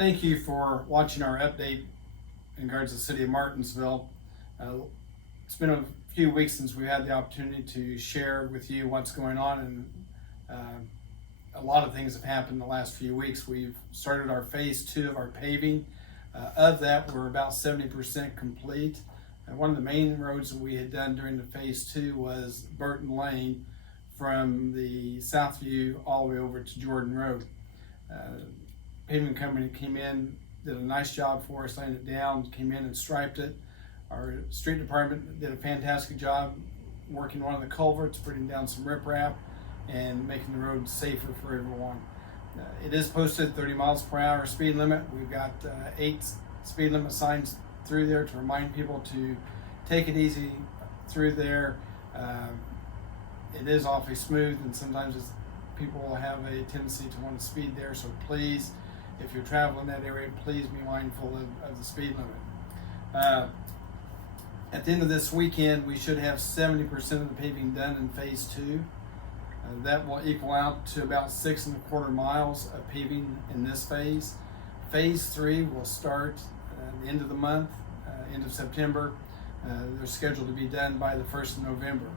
Thank you for watching our update in regards to the city of Martinsville. It's been a few weeks since we had the opportunity to share with you what's going on, and a lot of things have happened in the last few weeks. We've started our phase 2 of our paving. Of that, we're about 70% complete. One of the main roads that we had done during the phase 2 was Burton Lane from the Southview all the way over to Jordan Road. Paving company came in, did a nice job for us, laying it down, came in and striped it. Our street department did a fantastic job working one of the culverts, putting down some riprap and making the road safer for everyone. It is posted 30 miles per hour speed limit. We've got 8 speed limit signs through there to remind people to take it easy through there. It is awfully smooth, and sometimes people will have a tendency to want to speed there, so please, if you're traveling that area, please be mindful of the speed limit. At the end of this weekend, we should have 70% of the paving done in phase 2. That will equal out to about 6.25 miles of paving in this phase. Phase 3 will start at the end of the month, end of September. They're scheduled to be done by the 1st of November.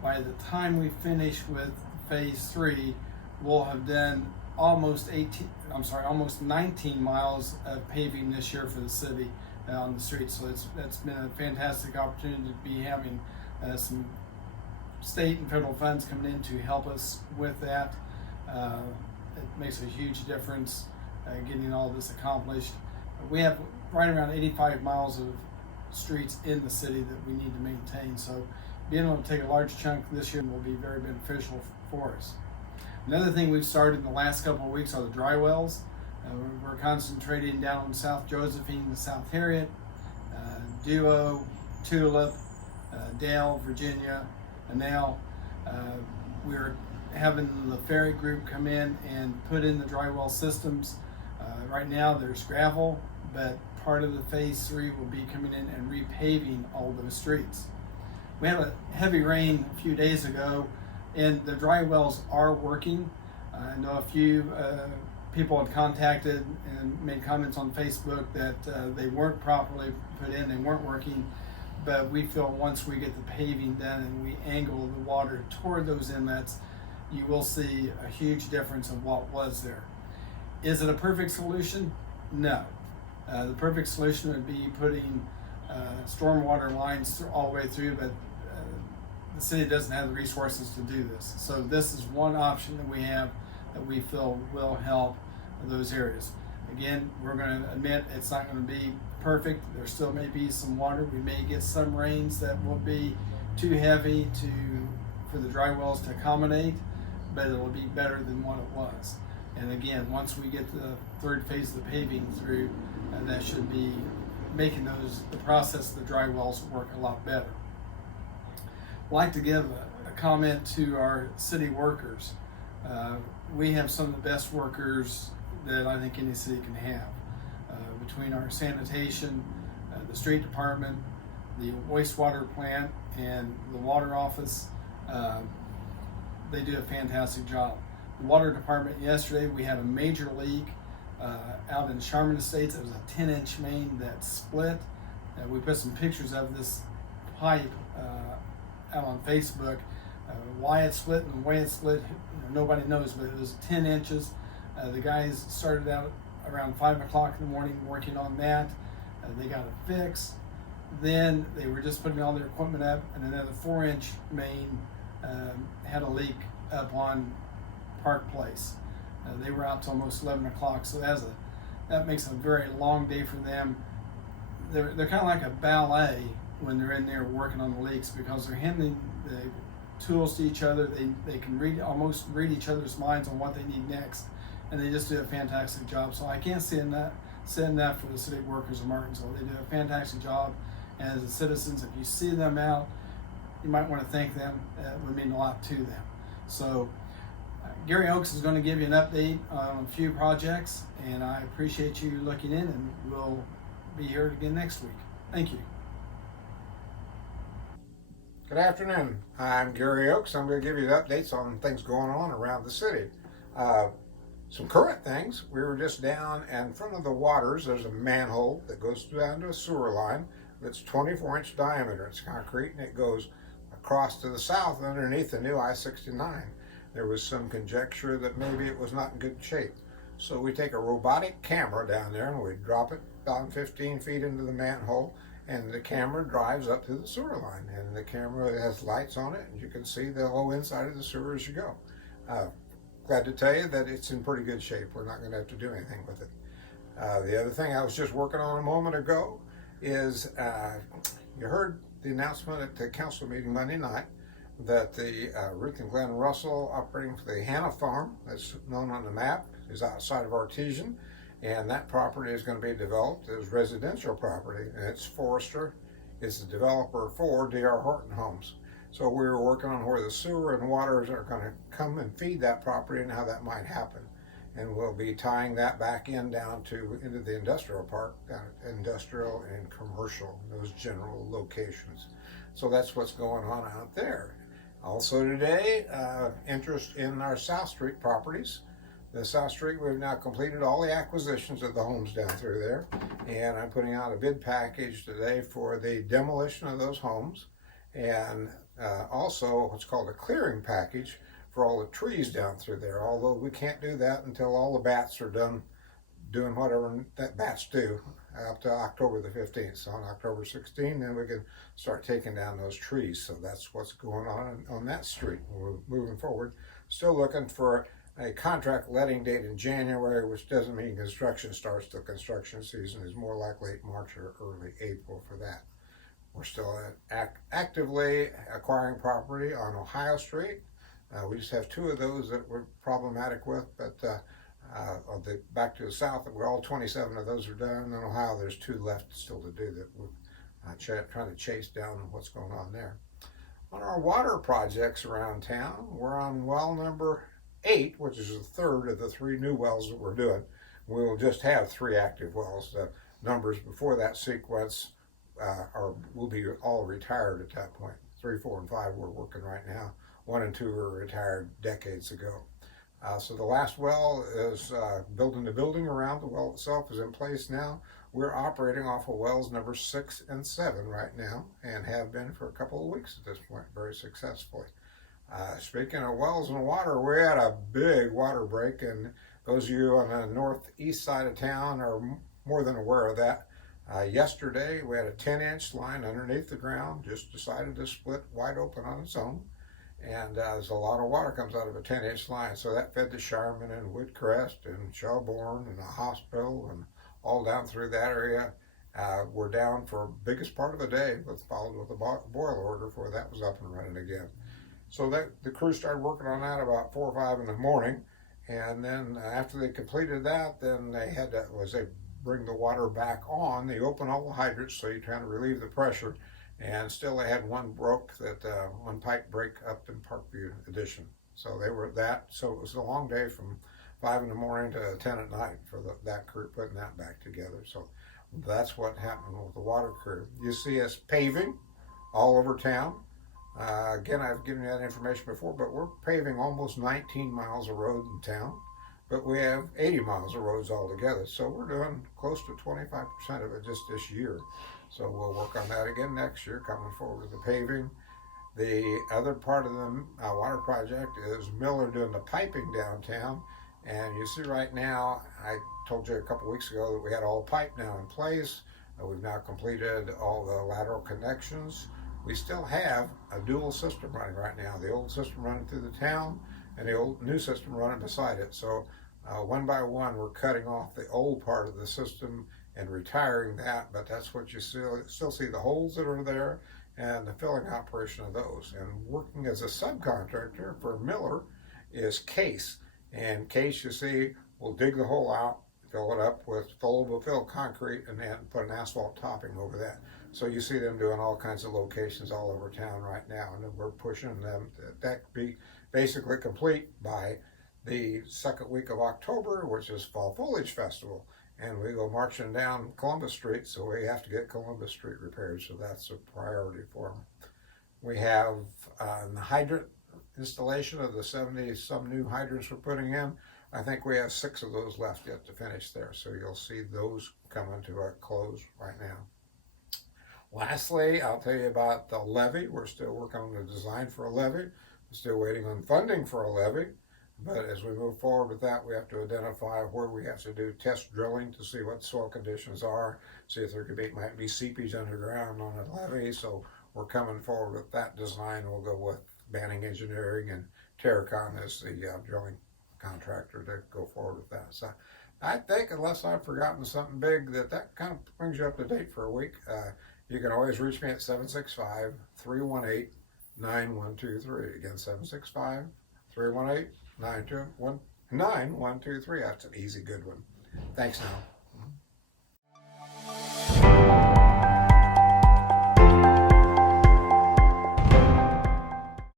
By the time we finish with phase 3, we'll have done almost 19 miles of paving this year for the city on the streets. So that's been a fantastic opportunity to be having some state and federal funds coming in to help us with that. It makes a huge difference getting all this accomplished. We have right around 85 miles of streets in the city that we need to maintain. So being able to take a large chunk this year will be very beneficial for us. Another thing we've started in the last couple of weeks are the dry wells. We're concentrating down on South Josephine, South Harriet, Duo, Tulip, Dale, Virginia, and now we're having the ferry group come in and put in the dry well systems. Right now there's gravel, but part of the phase 3 will be coming in and repaving all those streets. We had a heavy rain a few days ago, and the dry wells are working. I know a few people had contacted and made comments on Facebook that they weren't properly put in, they weren't working, but we feel once we get the paving done and we angle the water toward those inlets, you will see a huge difference of what was there. Is it a perfect solution? No. The perfect solution would be putting stormwater lines all the way through, but the city doesn't have the resources to do this. So this is one option that we have that we feel will help those areas. Again, we're going to admit it's not going to be perfect. There still may be some water. We may get some rains that will be too heavy for the dry wells to accommodate, but it will be better than what it was. And again, once we get the 3rd phase of the paving through, that should be making the process of the dry wells work a lot better. I'd like to give a comment to our city workers. We have some of the best workers that I think any city can have. Between our sanitation, the street department, the wastewater plant, and the water office, they do a fantastic job. The water department yesterday, we had a major leak out in Charmin Estates. It was a 10-inch main that split. We put some pictures of this pipe out on Facebook. Why it split and the way it split, nobody knows, but it was 10 inches. The guys started out around 5 o'clock in the morning working on that. They got it fixed. Then they were just putting all their equipment up, and another 4-inch main had a leak up on Park Place. They were out till almost 11 o'clock, so that makes a very long day for them. They're kind of like a ballet when they're in there working on the leaks, because they're handing the tools to each other. They can almost read each other's minds on what they need next, and they just do a fantastic job. So I can't say enough for the city workers of Martinsville. They do a fantastic job, and as the citizens, if you see them out, you might want to thank them. It would mean a lot to them. So Gary Oakes is going to give you an update on a few projects, and I appreciate you looking in, and we'll be here again next week. Thank you. Good afternoon. I'm Gary Oakes. I'm going to give you the updates on things going on around the city. Some current things, we were just down in front of the waters. There's a manhole that goes down to a sewer line that's 24-inch diameter. It's concrete and it goes across to the south underneath the new I-69. There was some conjecture that maybe it was not in good shape. So we take a robotic camera down there and we drop it down 15 feet into the manhole, and the camera drives up to the sewer line, and the camera has lights on it and you can see the whole inside of the sewer as you go. Glad to tell you that it's in pretty good shape. We're not going to have to do anything with it. The other thing I was just working on a moment ago is you heard the announcement at the council meeting Monday night that the Ruth and Glenn Russell operating for the Hannah Farm, that's known on the map, is outside of Artesian, and that property is going to be developed as residential property, and it's Forrester is the developer for D.R. Horton Homes. So we were working on where the sewer and waters are going to come and feed that property and how that might happen. And we'll be tying that back in down to into the industrial park, down at industrial and commercial, those general locations. So that's what's going on out there. Also today, interest in our South Street properties. The South Street, we've now completed all the acquisitions of the homes down through there. And I'm putting out a bid package today for the demolition of those homes. And also what's called a clearing package for all the trees down through there, although we can't do that until all the bats are done doing whatever that bats do up to October the 15th. So on October 16th, then we can start taking down those trees. So that's what's going on that street. We're moving forward. Still looking for a contract letting date in January, which doesn't mean construction starts. The construction season is more like late March or early April for that. We're still actively acquiring property on Ohio Street. We just have 2 of those that we're problematic with, but back to the south, we're all 27 of those are done. In Ohio, there's 2 left still to do that. We're trying to chase down what's going on there. On our water projects around town, we're on well number 8, which is the 3rd of the 3 new wells that we're doing. We'll just have 3 active wells. The numbers before that sequence will be all retired at that point. 3, 4, and 5 we're working right now. 1 and 2 were retired decades ago. So the last well is building the building around the well itself is in place now. We're operating off of wells number 6 and 7 right now, and have been for a couple of weeks at this point, very successfully. Speaking of wells and water, we had a big water break, and those of you on the northeast side of town are more than aware of that. Yesterday, we had a 10-inch line underneath the ground, just decided to split wide open on its own. And there's a lot of water comes out of a 10-inch line. So that fed the Sharman and Woodcrest and Shelbourne and the hospital and all down through that area. We're down for the biggest part of the day, followed with a boil order before that was up and running again. So the crew started working on that about 4 or 5 in the morning. And then after they completed that, then they bring the water back on. They open all the hydrants, so you're trying to relieve the pressure. And still they had one pipe break up in Parkview Addition. So they were so it was a long day from 5 in the morning to 10 at night for that crew putting that back together. So that's what happened with the water crew. You see us paving all over town. Again, I've given you that information before, but we're paving almost 19 miles of road in town. But we have 80 miles of roads altogether. So we're doing close to 25% of it just this year. So we'll work on that again next year, coming forward with the paving. The other part of the water project is Miller doing the piping downtown. And you see right now, I told you a couple weeks ago that we had all the pipe now in place. We've now completed all the lateral connections. We still have a dual system running right now. The old system running through the town and the new system running beside it. So one by one, we're cutting off the old part of the system and retiring that, but that's what you still see the holes that are there and the filling operation of those. And working as a subcontractor for Miller is Case. And Case, you see, will dig the hole out, fill it up with filled concrete, and then put an asphalt topping over that. So you see them doing all kinds of locations all over town right now, and we're pushing them that be basically complete by the 2nd week of October, which is Fall Foliage Festival. And we go marching down Columbus Street, so we have to get Columbus Street repaired, so that's a priority for them. We have the hydrant installation of the 70-some new hydrants we're putting in. I think we have 6 of those left yet to finish there, so you'll see those coming to a close right now. Lastly, I'll tell you about the levee. We're still working on the design for a levee. We're still waiting on funding for a levee. But as we move forward with that, we have to identify where we have to do test drilling to see what soil conditions are, see if there might be seepage underground on the levee. So we're coming forward with that design. We'll go with Banning Engineering and Terracon as the drilling contractor to go forward with that. So I think, unless I've forgotten something big, that kind of brings you up to date for a week. You can always reach me at 765-318-9123. Again, 765-318-9123. That's an easy, good one. Thanks now.